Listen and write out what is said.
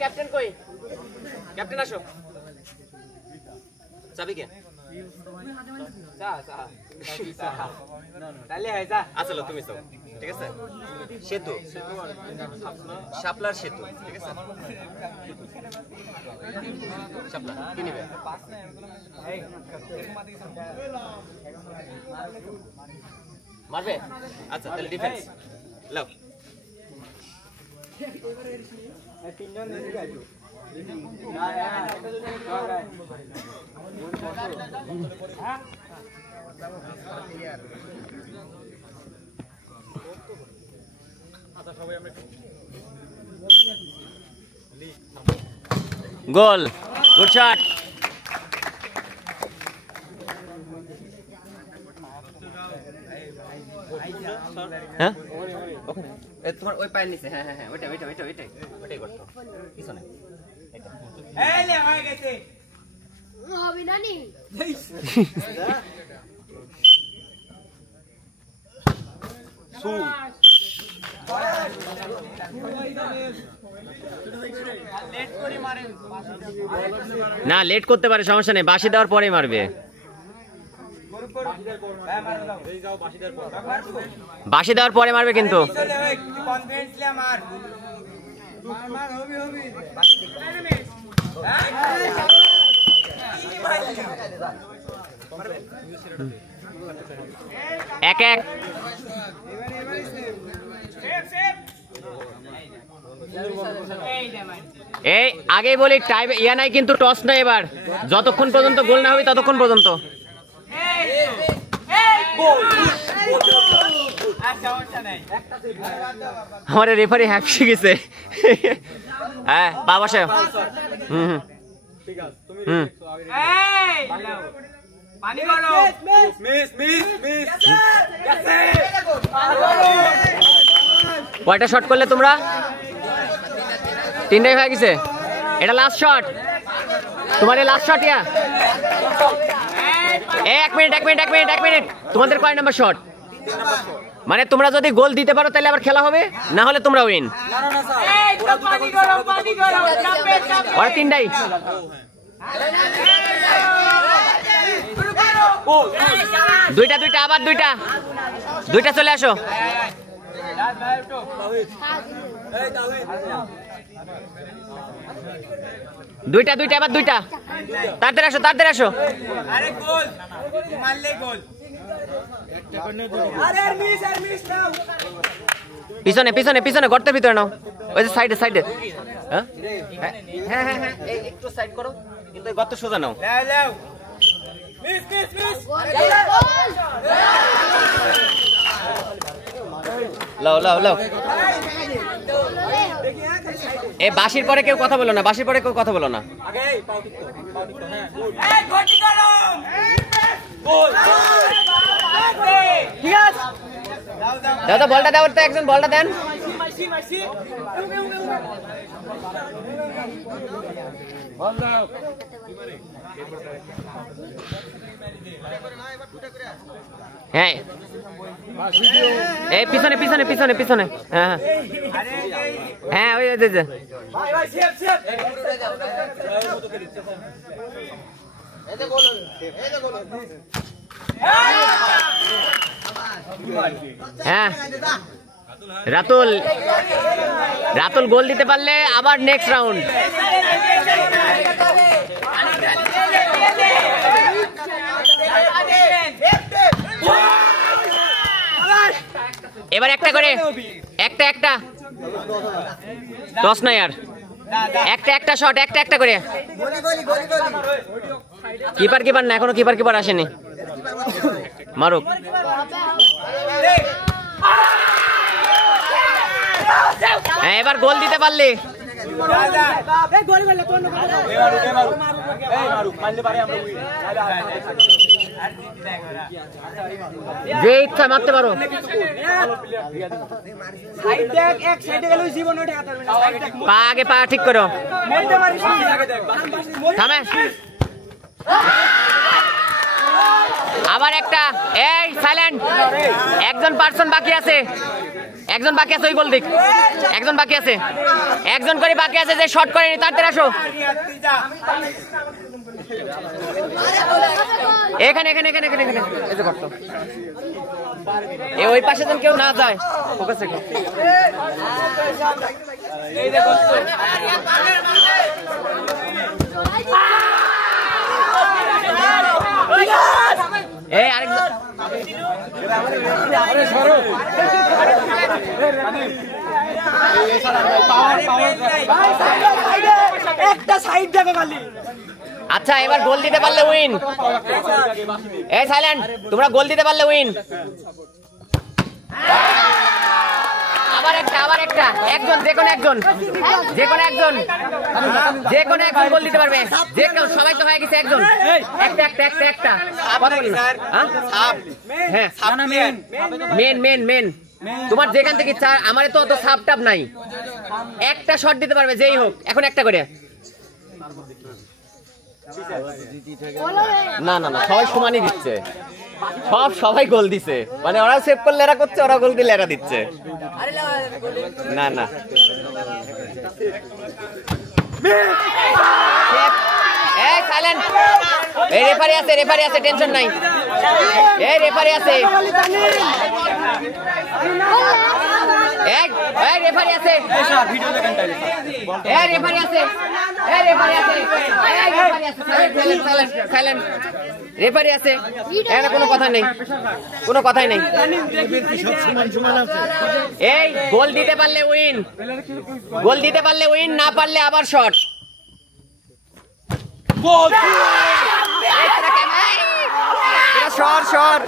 Captain কই? Captain আসো। চাবি কে? আচ্ছা তুমি চাও, ঠিক আছে? সেতু, শাপলার সেতু, ঠিক আছে? শাপলা কি নিবে? মারবে? আচ্ছা তাহলে ডিফেন্স লাও। গোল, গুড শট। হ্যাঁ তোমার ওই পায়ের নিচে, হ্যাঁ হ্যাঁ হ্যাঁ ওইটাই করতো পিছনে। না লেট করতে পারে, সমস্যা নেই, বাঁশি দেওয়ার পরে মারবে। বাঁশি দেওয়ার পরে মারবে কিন্তু। এক এক এই আগেই বলি টাইম ইয়া নাই কিন্তু, টস নাই এবার, যতক্ষণ পর্যন্ত গোল না হবে ততক্ষণ পর্যন্ত। আমার রেফারি হ্যাপসি গেছে। হ্যাঁ বাবা সাহেব। কয়টা শট করলে তোমরা? তিনটাই হয়ে গেছে। এটা লাস্ট শট তোমার, লাস্ট শট। ইয়া এক মিনিট তোমাদের কয় নাম্বার শট? মানে তোমরা যদি গোল দিতে পারো তাহলে আবার খেলা হবে, না হলে তোমরা উইন। ওরা তিনটাই। দুইটা আবার দুইটা চলে আসো। দুইটা আবার দুইটা। তাড়াতাড়ি আসো। পিছনে গর্তের ভিতরে নাও, ওই যে সাইডে। হ্যাঁ হ্যাঁ হ্যাঁ হ্যাঁ একটু সাইড করো, কিন্তু গর্ত সোজা নাও। লাও। এ বাঁশির পরে কেউ কথা বলো না, দাদা বলটা দাও, তো একজন বলটা দেন। হ্যাঁ এই পিছনে। হ্যাঁ হ্যাঁ ওই হ্যাঁ রাতুল গোল দিতে পারলে আবার নেক্সট রাউন্ড। এবার একটা করে, একটা দশ নয় আর একটা শট, একটা করে। কিপার না, এখনো কিপার আসেনি, মারুক। হ্যাঁ এবার গোল দিতে পারলে। যে ইচ্ছা মারতে পারো। পা আগে, পা ঠিক করো। থামে। আবার একটা। এই সাইলেন্ট। একজন পার্সন বাকি আছে, একজন বাকি আছে ওই গোল দিক, একজন বাকি আছে, একজন করে বাকি আছে যে শর্ট করেনি, তাড়াতাড়ি আসো। এখানে এখানে এখানে এখানে এখানে এই যে করতো এ ওই পাশে যেন কেউ না যায়। ফোকাস রেখো। এই আরেকজন একটা সাইড দেখো খালি। আচ্ছা এবার গোল দিতে পারলে উইন। এই সাইলেন্ট, তোমরা গোল দিতে পারলে উইন। আবার একটা, আবার একটা, একজন, যে কোনো একজন, যে কোনো একজন, যে কোনো একজন গোল দিতে পারবে। যে কেউ, সবাই তো হয়ে গেছে একজন। একটা একটা একটা একটা হ্যাঁ মেন মেন মেন। তোমার যেখান থেকে ইচ্ছা, আমার তো অত সাপ টাপ নাই। একটা শট দিতে পারবে যেই হোক, এখন একটা করে। না না না, সবাই সমানই দিচ্ছে, সবাই গোল দিছে, মানে ওরা সেভ করলে এরা করছে, ওরা গোল দিলে এরা দিচ্ছে। না না এই সাইলেন্ট। এই রেফারি আছে, রেফারি আছে, টেনশন নাই। এই রেফারি আছে, এই রেফারি আছে, এই রেফারি আছে, এই রেফারি আছে, এই রেফারি আছে। সাইলেন্ট, রেফারি আছে, এখানে কোনো কথা নেই, কোনো কথাই নেই। এই গোল দিতে পারলে উইন, গোল দিতে পারলে উইন, না পারলে আবার শট। Shot shot.